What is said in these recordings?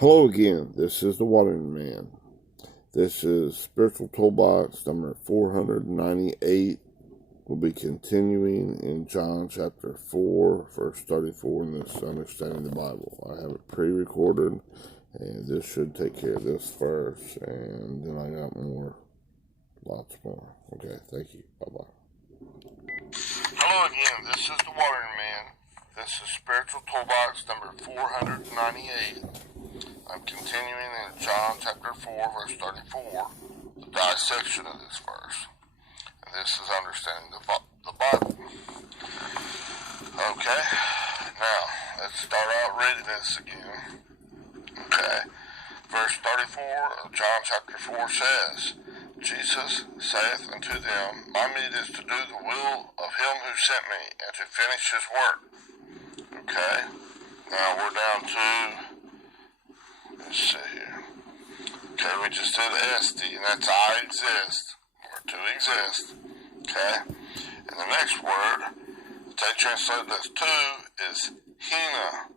Hello again, this is the Watering Man. This is Spiritual Toolbox number 498. We'll be continuing in John chapter 4, verse 34 in this Understanding the Bible. I have it pre-recorded, and this should take care of this verse, and then I got lots more. Okay, thank you. Bye-bye. Hello again, this is the Watering Man. This is Spiritual Toolbox number 498. I'm continuing in John chapter 4, verse 34, the dissection of this verse. And this is understanding the Bible. Okay, now let's start out reading this again. Okay, verse 34 of John chapter 4 says, Jesus saith unto them, My meat is to do the will of him who sent me, and to finish his work. Okay, now we're down to, let's see here. Okay, we just did SD, and that's I exist, or to exist. Okay, and the next word, that they translate as to, is Hina,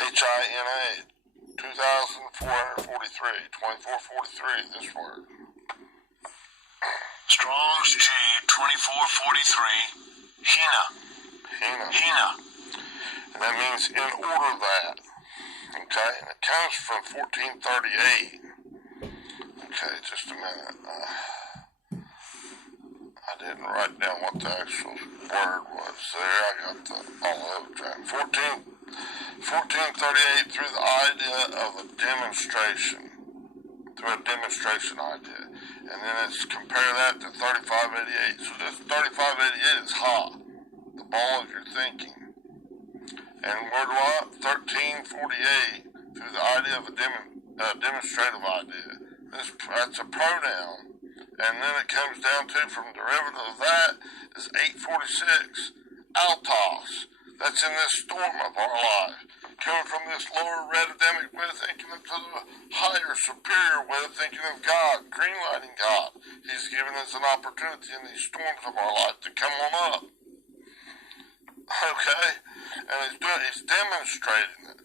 H-I-N-A, 2443, 2443, this word. Strong's G, 2443, Hina. Hina. And that means in order that. Okay, and it comes from 1438. Okay, just a minute. I didn't write down what the actual word was there. I got all of it right. 1438 through the idea of a demonstration. Through a demonstration idea. And then it's compare that to 3588. So this 3588 is ha, the ball of your thinking. And word what? 1348 through the idea of a demonstrative idea. That's a pronoun. And then it comes down to, from derivative of that, is 846, altos. That's in this storm of our life. Coming from this lower redademic way of thinking up to the higher, superior way of thinking of God, greenlighting God. He's given us an opportunity in these storms of our life to come on up. Okay? And he's demonstrating it.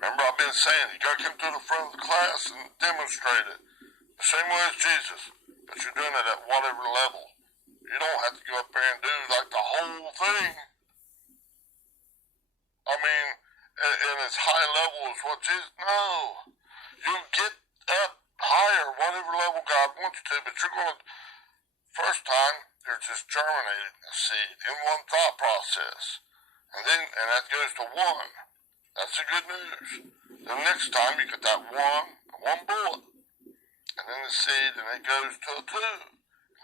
Remember, I've been saying, you gotta come to the front of the class and demonstrate it. The same way as Jesus. But you're doing it at whatever level. You don't have to go up there and do like the whole thing. I mean, in its high level is what Jesus, no. You get up higher, whatever level God wants you to, but you're going to, first time, you're just germinating a seed in one thought process. And that goes to one. That's the good news. The next time you get that one bullet. And then the seed, and it goes to a two.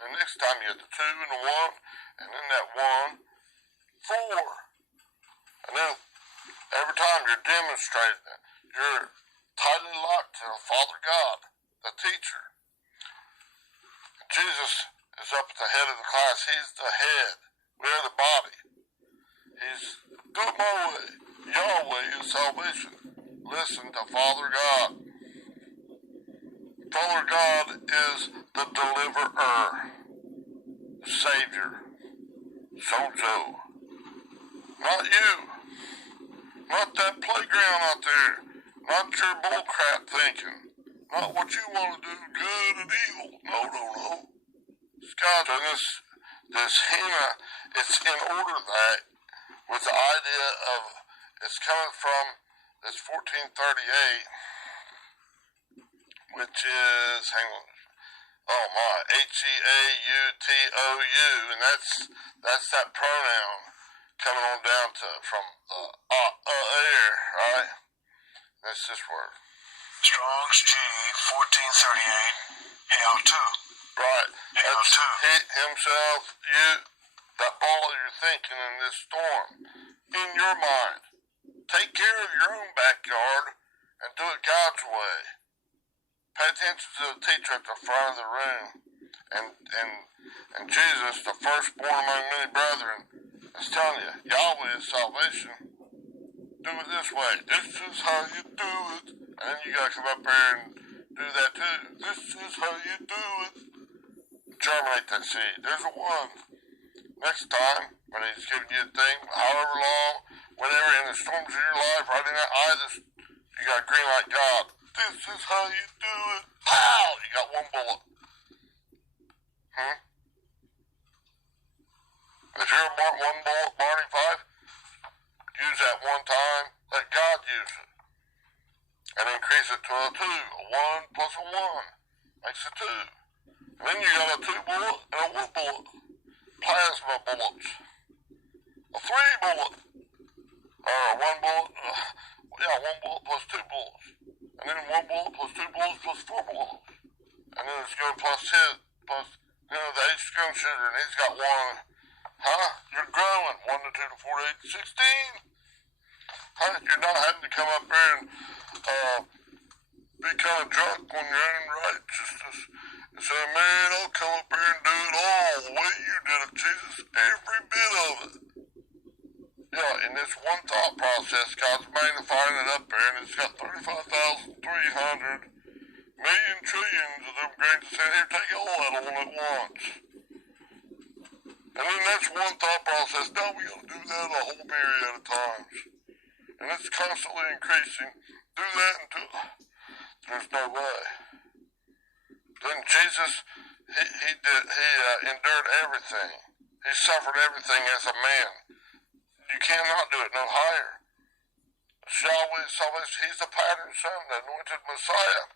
And the next time you get the two and the one, and then that one, four. And then every time you're demonstrating it, you're tightly locked to the Father God, the teacher. And Jesus is up at the head of the class. He's the head. We are the body. He's, do it my way. Yahweh is salvation. Listen to Father God. Father God is the deliverer, Savior, Sozo. Not you. Not that playground out there. Not your bullcrap thinking. Not what you want to do, good and evil. No. It's God. And this Hina, it's in order that, with the idea of, it's coming from this 1438, which is, hang on, oh my, Heautou, and that's that pronoun coming on down to, from the air, right? That's this word. Strong's G, 1438, Heautou. Right. That's Heautou. himself, you, that ball of your thinking in this storm, in your mind. Take care of your own backyard and do it God's way. Pay attention to the teacher at the front of the room. And Jesus, the firstborn among many brethren, is telling you, Yahweh is salvation. Do it this way. This is how you do it. And then you gotta come up here and do that too. This is how you do it. Germinate that seed. There's a one. Next time, when he's giving you a thing, however long, whenever in the storms of your life, right in that eye, you got to green light God. This is how you do it. Pow! You got one bullet. If you're a one bullet Barney Five, use that one time. Let God use it. And increase it to a 2. A 1 plus a 1 makes a 2. And then you got a 2 bullet and a 1 bullet. Plasma bullets. A 3 bullet. Or a 1 bullet. 1 bullet plus 2 bullets. And then 1 bullet plus 2 bullets plus 4 bullets. And then it's going plus his, plus, the H gun shooter, and he's got 1. You're growing. 1 to 2 to 4 to 8 to 16. You're not having to come up here and be kind of drunk when you're in righteousness and say, man, I'll come up here and do it all the way you did it, Jesus. Every bit of it. Yeah, in this one thought process, God's magnifying it up there, and it's got 35,300 million trillions of them grains of sand. Here, take all that on at once. And then that's one thought process. Now we got to do that a whole myriad of times. And it's constantly increasing. Do that until there's no way. Then Jesus, he endured everything. He suffered everything as a man. You cannot do it no higher. He's the pattern son, the anointed Messiah.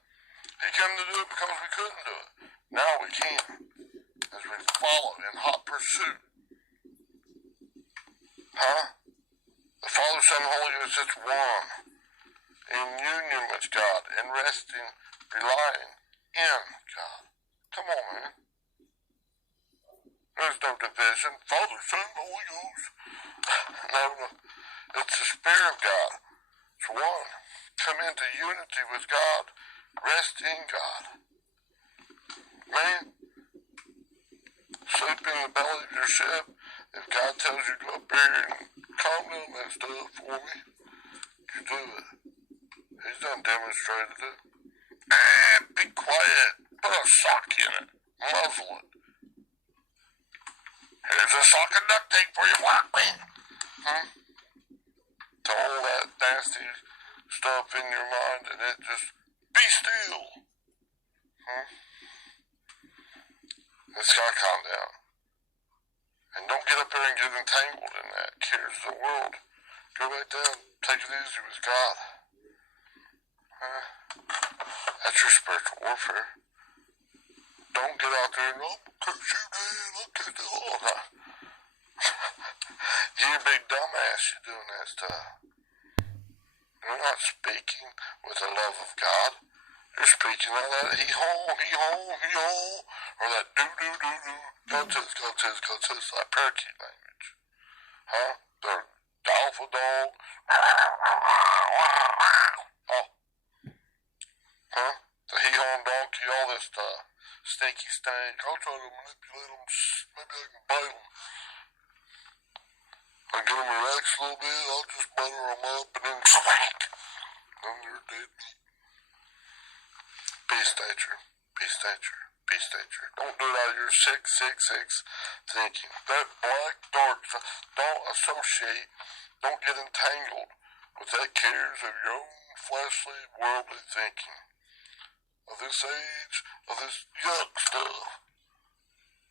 He came to do it because we couldn't do it. Now we can, as we follow in hot pursuit. The Father, Son, and Holy Ghost, it's one. In union with God, and resting, relying in God. Come on, man. There's no division. Father, Son, Holy Ghost. No. It's the Spirit of God. It's one. Come into unity with God. Rest in God. Man, sleep in the belly of your ship. If God tells you to go up there and calm down that stuff for me, you do it. He's done demonstrated it. Be quiet. Put a sock in it. Muzzle it. Here's a sock and duct tape for your black man. To all that nasty stuff in your mind, and it just be still. It's got to calm down. And don't get up there and get entangled in that. Cares of the world. Go back down. Take it easy with God. That's your spiritual warfare. Don't get out there and, I'll curse you, Dad. I'll curse the Lord. You're a big dumbass. You're doing that stuff. You're not speaking with the love of God. You're speaking like that hee-haw, or that do-do-do-do. God says, that parakeet language. The alpha dog. The hee-haw donkey, all this stuff. Stinky stank. I'll try to manipulate them. Maybe I can bite them. I get them relaxed a little bit. I'll just butter them up and then smack. Then they're dead meat. Peace nature. Don't do it out of your 666 thinking. That black, dark stuff. Don't associate. Don't get entangled with that cares of your own fleshly, worldly thinking. Of this age, of this yuck stuff.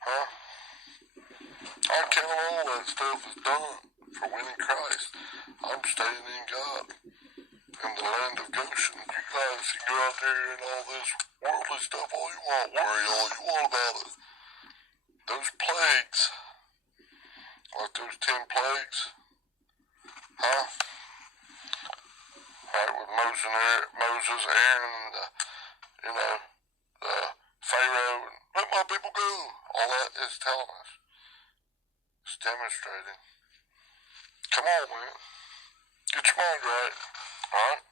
I count all that stuff as done for winning Christ. I'm staying in God. In the land of Goshen. You guys can go out there and all this worldly stuff all you want. Worry all you want about it. Those plagues. Like those 10 plagues. Right, with Moses, Aaron, and the Pharaoh, and let my people go. All that is telling us. It's demonstrating. Come on, man. Get your mind right. Alright?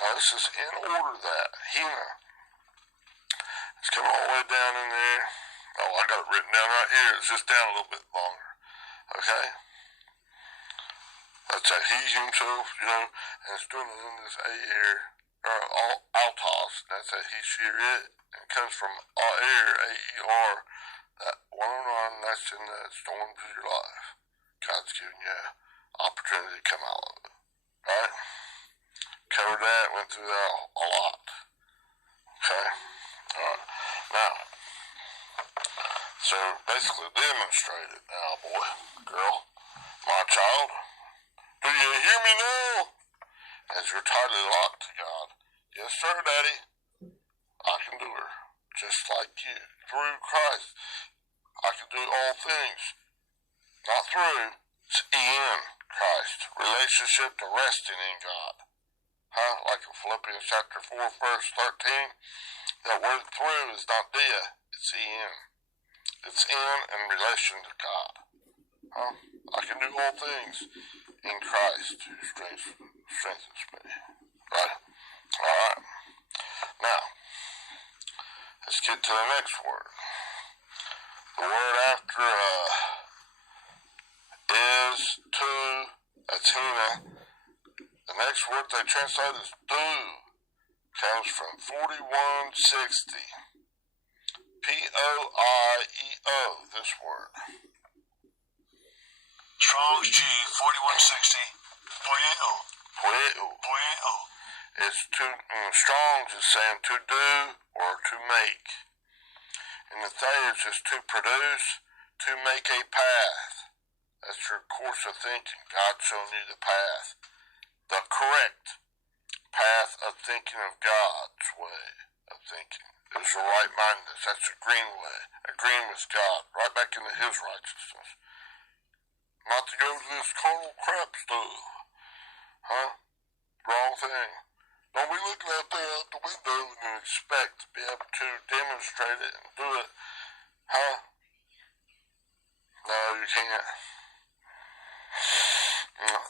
Now this is in order that. Hina. It's coming all the way down in there. Oh, I got it written down right here. It's just down a little bit longer. Okay? That's that he himself, and it's doing it in this A here. Or altos. That's that he, she, or it. And it comes from air, A-E-R. That 109, that's in the storms of your life. God's giving you an opportunity to come out of it. Alright? Covered that, went through that a lot. So basically demonstrate it now, boy, girl, my child. Do you hear me now? As you're tightly locked to God. Yes, sir, Daddy. I can do her. Just like you. Through Christ. I can do all things. Not through. It's in Christ. Relationship to resting in God. Huh? Like in Philippians chapter 4, verse 13. That word through is not dia. It's in. It's in relation to God. Huh? I can do all things in Christ who strengthens me. Right? Alright. Now, let's get to the next word. The word after is, to, that's hina. The next word they translate is do. Comes from 4160. P-O-I-E-O, this word. Strong's G 4160. Poyeo. Poyeo. Poyeo. It's to, Strong's is saying to do or to make. And the Thayer's is to produce, to make a path. That's your course of thinking. God's showing you the path. The correct path of thinking of God's way of thinking. It's the right mindedness. That's a green way. Agreeing with God. Right back into His righteousness. Not to go to this carnal crap stuff. Huh? Wrong thing. Don't be looking out there out the window and expect to be able to demonstrate it and do it. Huh? No, you can't.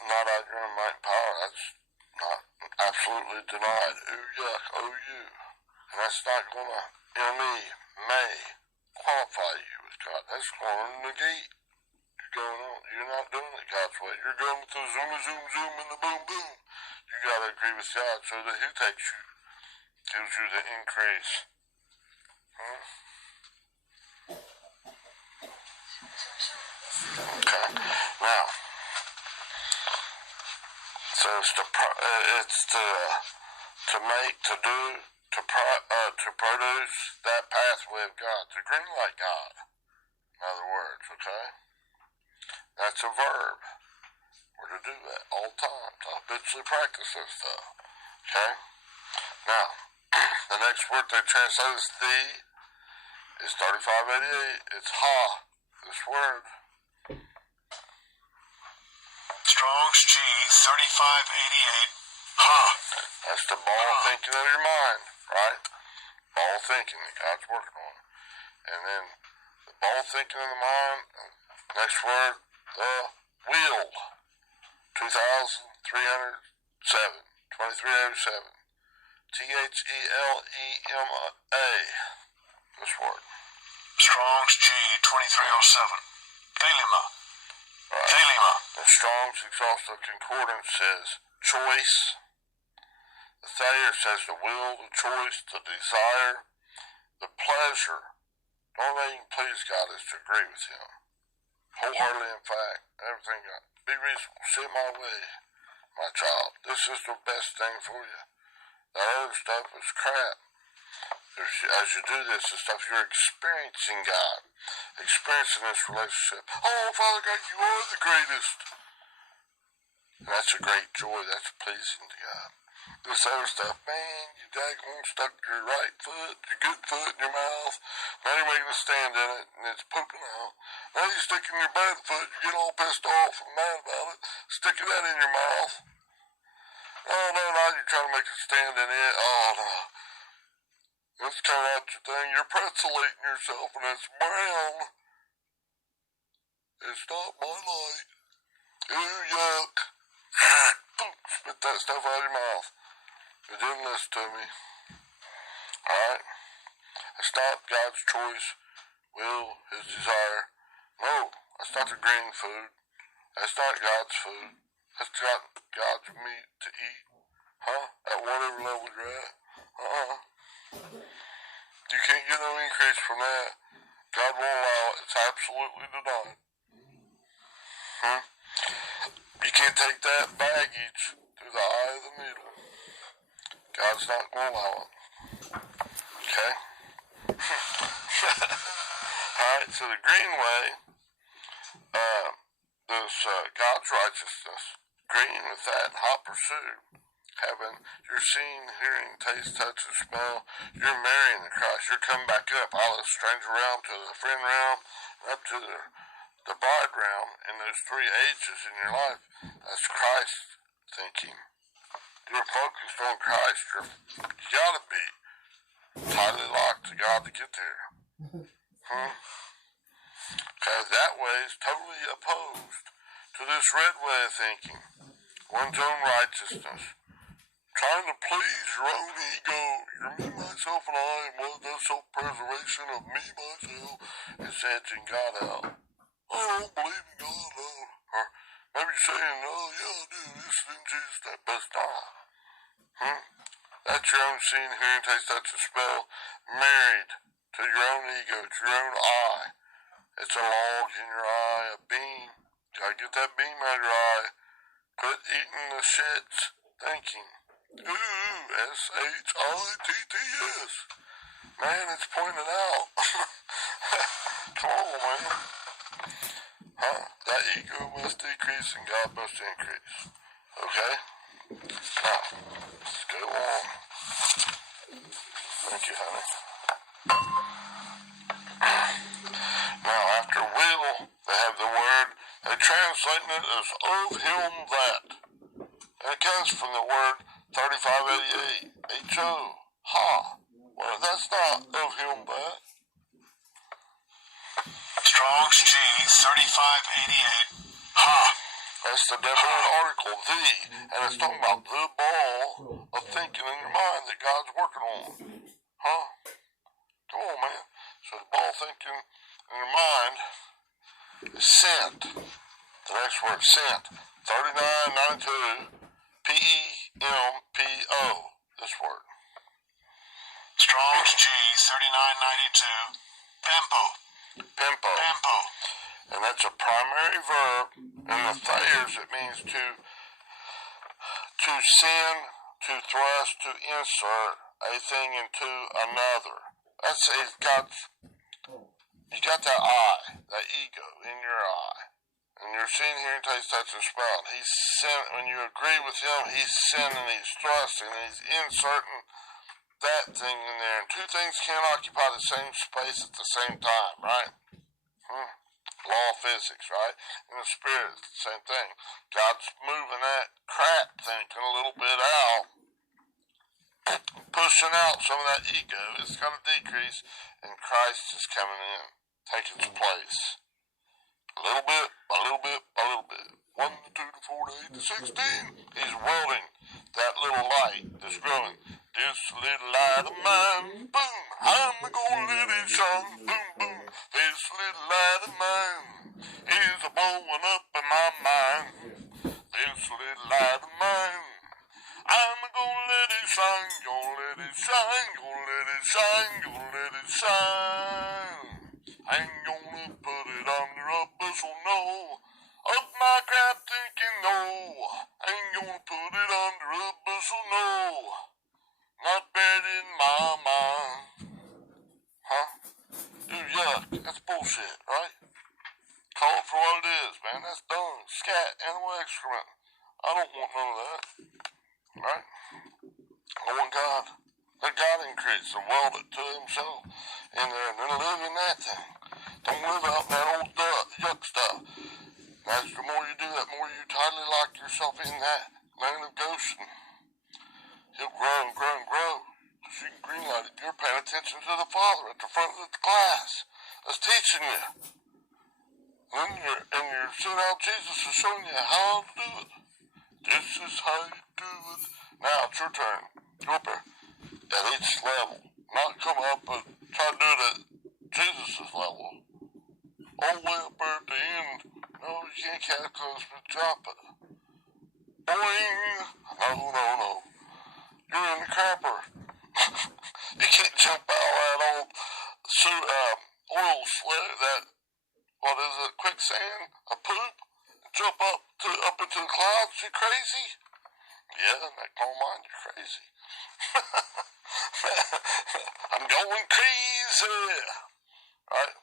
Not out your own might and power. That's not absolutely denied. Ooh, yuck. Oh, you. And that's not gonna, may qualify you with God. That's gonna negate. Going on. You're not doing it God's way. You're going with the zoom, and the boom, boom. You gotta agree with God so that He takes you, gives you the increase. Okay. Now, so it's to make, to do, to produce that pathway of God, to green like God. In other words, okay? That's a verb. We're to do that all the time, to habitually practice this stuff. Okay? Now, the next word they translate as the is 3588. It's ha. This word. Strong's G 3588. Ha. That's the ball thinking of your mind, right? Ball thinking that God's working on. And then the ball thinking of the mind, next word, the wheel. 2307. 2307. T-H-E-L-E-M-A. This word. Strong's G 2307. Thelema. Right. Thelema. The Strong's Exhaustive Concordance says choice. The Thayer says the will, the choice, the desire, the pleasure. The only way you can please God is to agree with Him. Wholeheartedly, in fact, everything. Be reasonable. Sit my way, my child. This is the best thing for you. That other stuff is crap. As you do this stuff, you're experiencing God. Experiencing this relationship. Oh, Father God, you are the greatest. And that's a great joy. That's pleasing to God. This other stuff, man, you daggone stuck your right foot, your good foot in your mouth. Now you're making a stand in it, and it's pooping out. Now you're sticking your bad foot, you get all pissed off and mad about it, sticking that in your mouth. Oh, no, now you're trying to make a stand in it. Oh, no. Let's turn out your thing. You're pretzelating yourself, and it's brown. It's not my light. Ooh, yuck. Spit that stuff out of your mouth. You didn't listen to me. Alright? It's not God's choice, will, His desire. No, that's not the green food. That's not God's food. That's not God's meat to eat. Huh? At whatever level you're at. You can't get no increase from that. God won't allow it. It's absolutely denied. You can't take that baggage through the eye of the needle. God's not going to allow it. Okay? Huh? Alright, so the green way, this God's righteousness, green with that hot pursuit, having you're seeing, hearing, taste, touch, and smell, you're marrying the Christ, you're coming back up out of the stranger realm to the friend realm, and up to the bride realm, in those three ages in your life. That's Christ thinking. You're focused on Christ. You gotta be tightly locked to God to get there. Because that way is totally opposed to this red way of thinking. One's own righteousness. Trying to please your own ego. You're me, myself, and I, and what that self-preservation of me, myself, is edging God out. I don't believe in God, no. Or maybe you're saying, oh, yeah, I do, this in Jesus' name, but it's not. That's your own seeing, hearing, taste, touch, and smell, married to your own ego, to your own eye. It's a log in your eye, a beam. Gotta get that beam out of your eye. Quit eating the shits, thinking. Ooh, S-H-I-T-T-S. Man, it's pointed out. Come on, man. That ego must decrease and God must increase. Okay? Now, let's go on. Thank you, honey. Now, after will, they have the word, they translate it as of him that. And it comes from the word 3588, H-O, ha. Well, that's not of him that. Strong's G 3588. Ha. That's the definite article, the, and it's talking about the ball of thinking in your mind that God's working on. Come on, man. So the ball thinking in your mind is sent. The next word, sent. 3992, P-E-M-P-O, this word. Strong's G 3992. Pempo. Pimpo. Pempo. And that's a primary verb. In the Thayers, it means to send, to thrust, to insert a thing into another. That's you got that I, that ego in your eye. And you're seeing, hearing, taste, touch, and smell. He's sent, when you agree with him, he's sending, he's thrusting, he's inserting that thing in there. And two things can't occupy the same space at the same time, right? Law of physics, right? In the spirit, it's the same thing. God's moving that crap thinking a little bit out, pushing out some of that ego. It's going to decrease, and Christ is coming in, taking its place. A little bit, by little bit, by little bit. 1 to 2 to 4 to 8 to 16. He's welding that little light that's growing. This little light of mine, boom, I'm gonna let it shine, boom, boom. This little light of mine is a blowing up in my mind. This little light of mine, I'm gonna let it shine, gonna let it shine, gonna let it shine, gonna let it shine. I ain't gonna put it under a bushel, no. Of my crap thinking, no. I ain't gonna put it under a bushel, no. Not bad in my mind. Dude, yuck. That's bullshit, right? Call it for what it is, man. That's dung, scat, animal excrement. I don't want none of that. Right? I want God. Let God increase and weld it to himself in there and then live in that thing. Don't live out in that old yuck stuff. As the more you do that, the more you tightly lock yourself in that land of Goshen. He'll grow and grow and grow. So you can greenlight it. You're paying attention to the Father at the front of the class that's teaching you. And you're seeing how Jesus is showing you how to do it. This is how you do it. Now it's your turn. Go up there. At each level. Not come up and try to do it at Jesus' level. All the way up there at the end. No, you can't cataclysm but drop it. Boing! No. You're in the crapper. You can't jump out that old oil slick, that, what is it, quicksand, a poop, jump up into the clouds. You crazy? Yeah, in that calm mind, you're crazy. I'm going crazy. Right?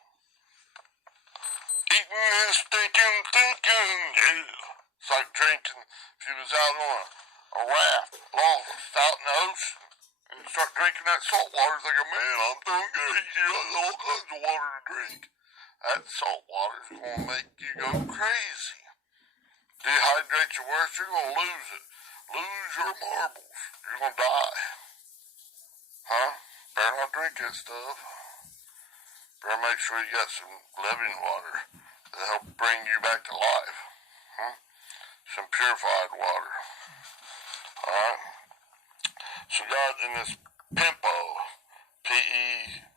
eating and stinking, thinking, yeah. It's like drinking if you was out on a raft, lost out in the ocean, and you start drinking that salt water, thinking, man, I'm doing great here. I got all kinds of water to drink. That salt water's gonna make you go crazy. Dehydrate your worst, you're gonna lose it. Lose your marbles. You're gonna die. Huh? Better not drink that stuff. Better make sure you got some living water to help bring you back to life. Some purified water. Alright? So God, in this PEMPO,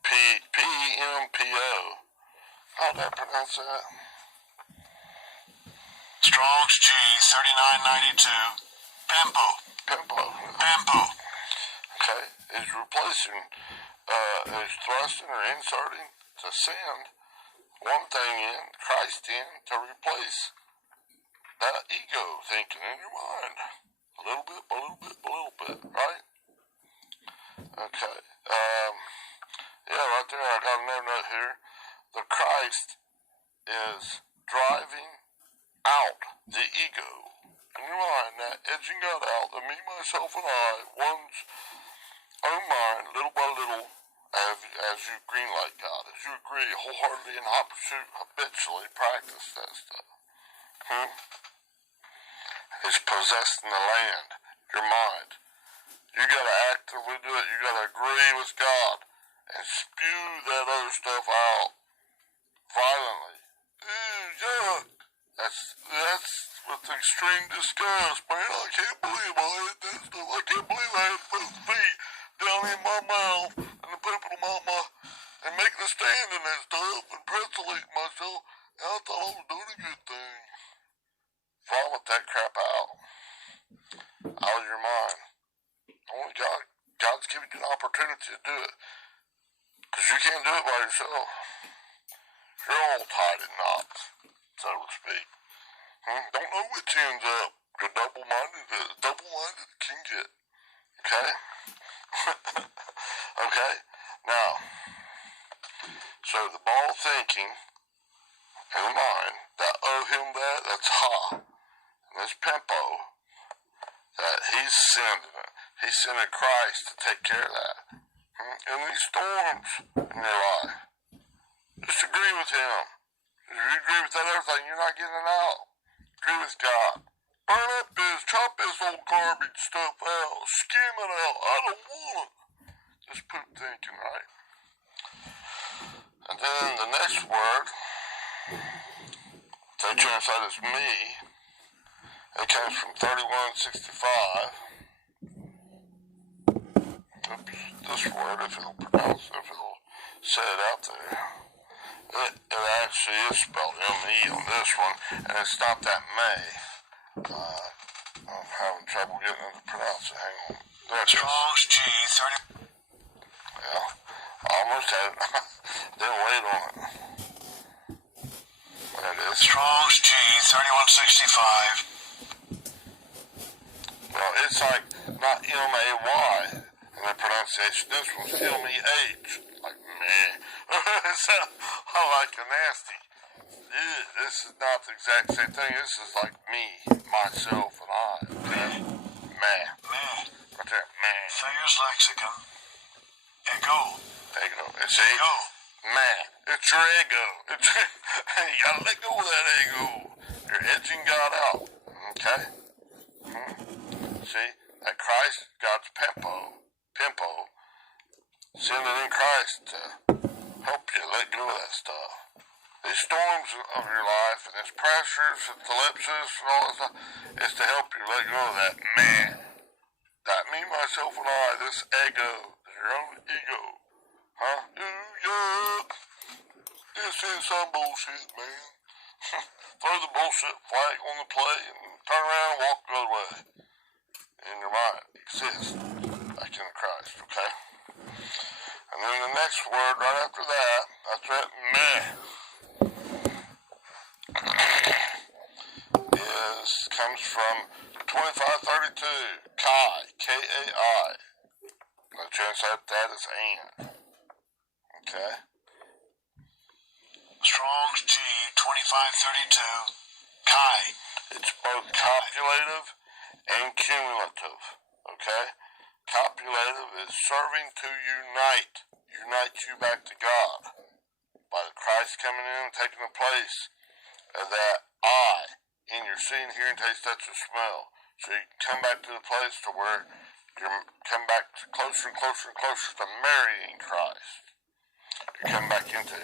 P-E-M-P-O, how'd I pronounce that? Strong's G 3992. PEMPO. PEMPO. Okay, is replacing, is thrusting or inserting to send one thing in, Christ in, to replace that ego thinking in your mind. A little bit, right? Okay. Yeah, right there, I got another note here. The Christ is driving out the ego in your mind, that edging God out, the me, myself, and I, one's own mind, little by little, as you greenlight God, as you agree wholeheartedly and habitually practice that stuff. Is possessing the land, your mind. You gotta actively do it. You gotta agree with God and spew that other stuff out violently. Ew, yuck. That's with extreme disgust, man. I can't believe I ate that stuff. I can't believe I had those feet down in my mouth and the people of my mouth and making a stand in that stuff and pretzeling myself. And I thought I was doing a good thing. Vomit that crap out of your mind. Only God's giving you an opportunity to do it. Because you can't do it by yourself. You're all tied in knots, so to speak. Don't know which ends up. You're double-minded can get. Okay? Okay? Now, so the ball of thinking in the mind, that owe him that's ha. And this PEMPO, that he's sending it. He's sending Christ to take care of that. And these storms in your life, just agree with him. If you agree with that other thing, you're not getting it out. Agree with God. Burn up this, chop this old garbage stuff out, skim it out. I don't want it. Just put thinking, right? And then the next word, they translate as me. It comes from 3165. This word, if it'll say it out there, it actually is spelled M-E on this one, and it's not that may. I'm having trouble getting it to pronounce it. Hang on. There it is. Strong's G 30. Yeah, I almost had it. Then wait on it. There it is. Strong's G 3165. Well, it's like not M-A-Y in the pronunciation. This one's M-E-H. Like, meh. I like a nasty. Yeah, this is not the exact same thing. This is like me, myself, and I. Okay? Meh. Right there, meh. Thayer's Lexicon. Ego. Ego. It's ego. Meh. It's your ego. You gotta let go of that ego. You're edging God out. Okay? See? That Christ, God's PEMPO, sending in Christ to help you let go of that stuff. These storms of your life and these pressures and ellipses and all that stuff is to help you let go of that man. That me, myself, and I, this ego, your own ego. Huh? Yuck. This is some bullshit, man. Throw the bullshit flag on the play and turn around and walk the other way. In your mind, exist back in Christ, okay? And then the next word right after that, meh, comes from 2532, Kai, K-A-I. Now translate that as and, okay? Strong's G 2532. Chi. It's both copulative and cumulative. Okay? Copulative is serving to unite you back to God by the Christ coming in and taking the place of that I in your seeing, hearing, taste, touch, and smell. So you come back to the place to where you come back closer and closer and closer to marrying Christ. You come back into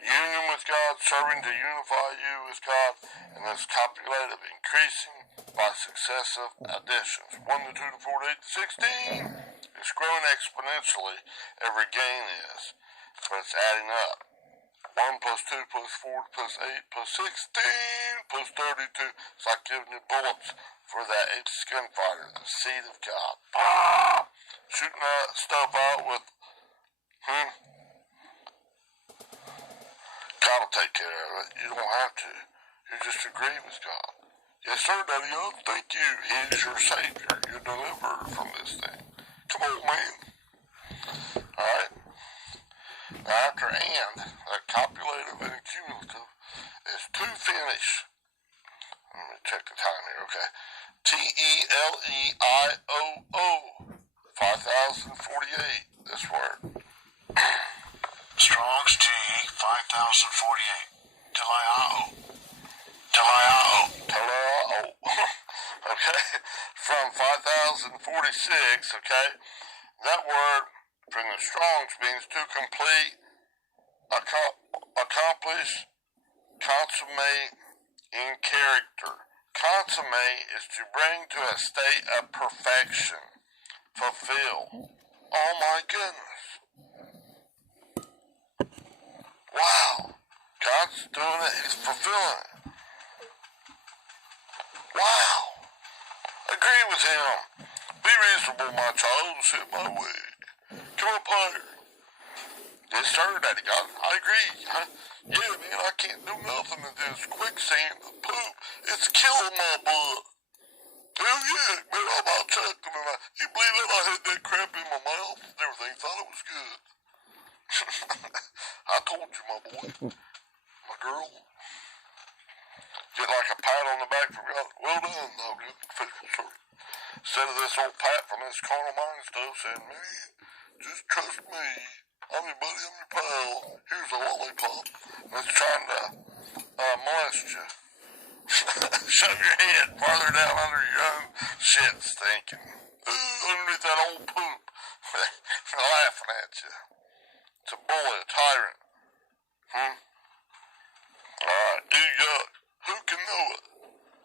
union with God, serving to unify you with God, and this copulative increasing by successive additions. 1 to 2 to 4 to 8 to 16. It's growing exponentially. Every gain is, but it's adding up. 1 plus 2 plus 4 plus 8 plus 16 plus 32. It's like giving you bullets for that H gunfighter, the seed of God. Shooting that stuff out with, God will take care of it. You don't have to. You just agree with God. Yes, sir, Daddy. Oh, thank you. He is your Savior, your deliverer from this thing. Come on, man. All right. Now, after and, that copulative and cumulative is to finish. Let me check the time here, okay? TELEIOO, 5048, this word. Strong's G 5048. Teliao. Teliao. Teliao. Okay? From 5046, okay? That word from the Strong's means to complete, accomplish, consummate in character. Consummate is to bring to a state of perfection. Fulfill. Oh my goodness. Wow. God's doing it. He's fulfilling it. Wow. Agree with him. Be reasonable, my child, and sit my way. Come up higher. Yes, sir, Daddy God. I agree. Yeah, man, I can't do nothing in this quicksand of poop. It's killing my butt. Hell yeah, man, I'm out chuckling and you believe that I had that crap in my mouth and everything, thought it was good. I told you, my boy. My girl. Get like a pat on the back from God. Well done, thou good and faithful servant. Instead of this old pat from this carnal mind stuff saying, man, just trust me. I'm your buddy, I'm your pal. Here's a lollipop. And it's trying to molest you. Shove your head farther down under your own shit stinking. Underneath that old poop. They're laughing at you. It's a bully, a tyrant. Alright, yuck. Who can know it?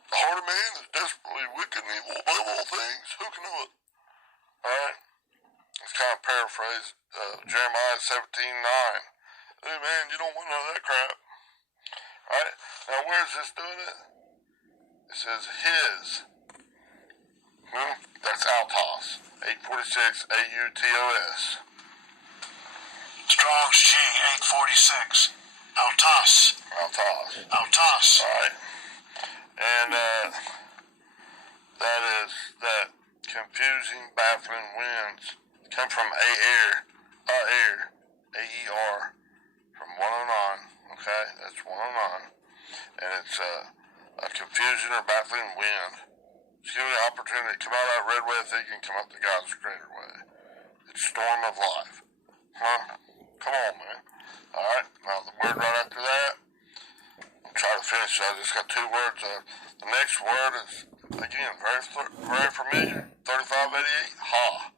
The heart of man is desperately wicked and evil above all things. Who can know it? Alright? It's kind of paraphrased. Jeremiah 17:9. Hey man, you don't want none of that crap. Alright? Now where's this doing it? It says his. That's Altos. 846 AUTOS. Strong's G 846. Altos. Altos. Altos. Alright. And that is that confusing, baffling winds come from air, A-E-R, from 109, okay? That's 109. And it's a confusion or baffling wind. It's giving you an opportunity to come out of that red way of thinking and come up to God's greater way. It's storm of life. Come on, man. Alright, now the word right after that, I'll try to finish. I just got 2 words. The next word is, again, very familiar. 3588, ha.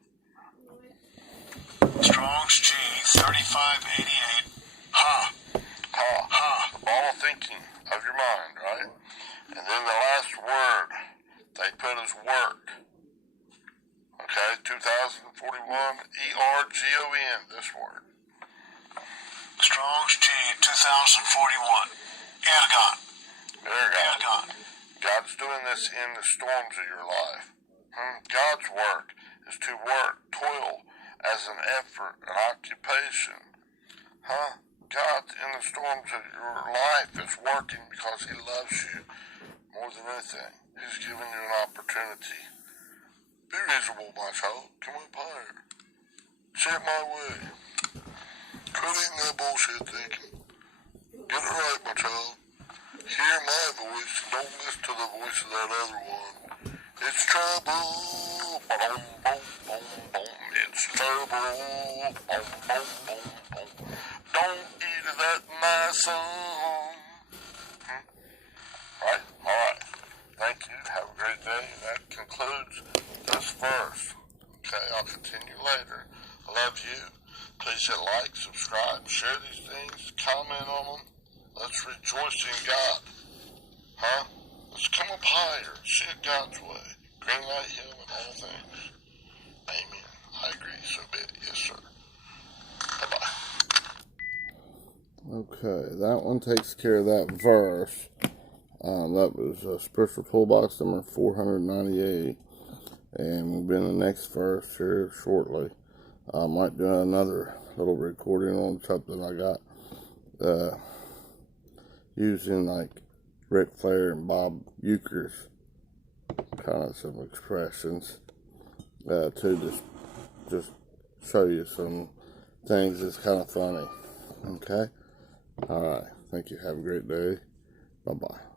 Strong's G 3588. Ha. Ha. Ha. The ball of thinking of your mind, right? And then the last word they put is work. Okay, 2041, E-R-G-O-N, this word. Strong's G 2041. Ergon. Ergon. God's doing this in the storms of your life. God's work is to work, toil as an effort, an occupation. God in the storms of your life is working because he loves you more than anything. He's giving you an opportunity. Be reasonable, my child. Come up higher. Set my way. Quit eating that bullshit thinking. Get it right, my child. Hear my voice and don't listen to the voice of that other one. It's trouble. Boom, boom, boom, boom. It's trouble. Boom, boom, boom, boom. Don't eat that, my son. Right? Alright. Thank you. Have a great day. That concludes this verse. Okay, I'll continue later. I love you. Please hit like, subscribe, share these things, comment on them. Let's rejoice in God. Huh? Let's come up higher. See it God's way. Green light Him in all things. Amen. I agree. So be it. Yes, sir. Bye-bye. Okay, that one takes care of that verse. That was Spiritual Toolbox number 498. And we'll be in the next verse here shortly. I might do another little recording on something I got using like Ric Flair and Bob Uecker's kind of some expressions to just show you some things that's kind of funny. Okay? Alright. Thank you. Have a great day. Bye-bye.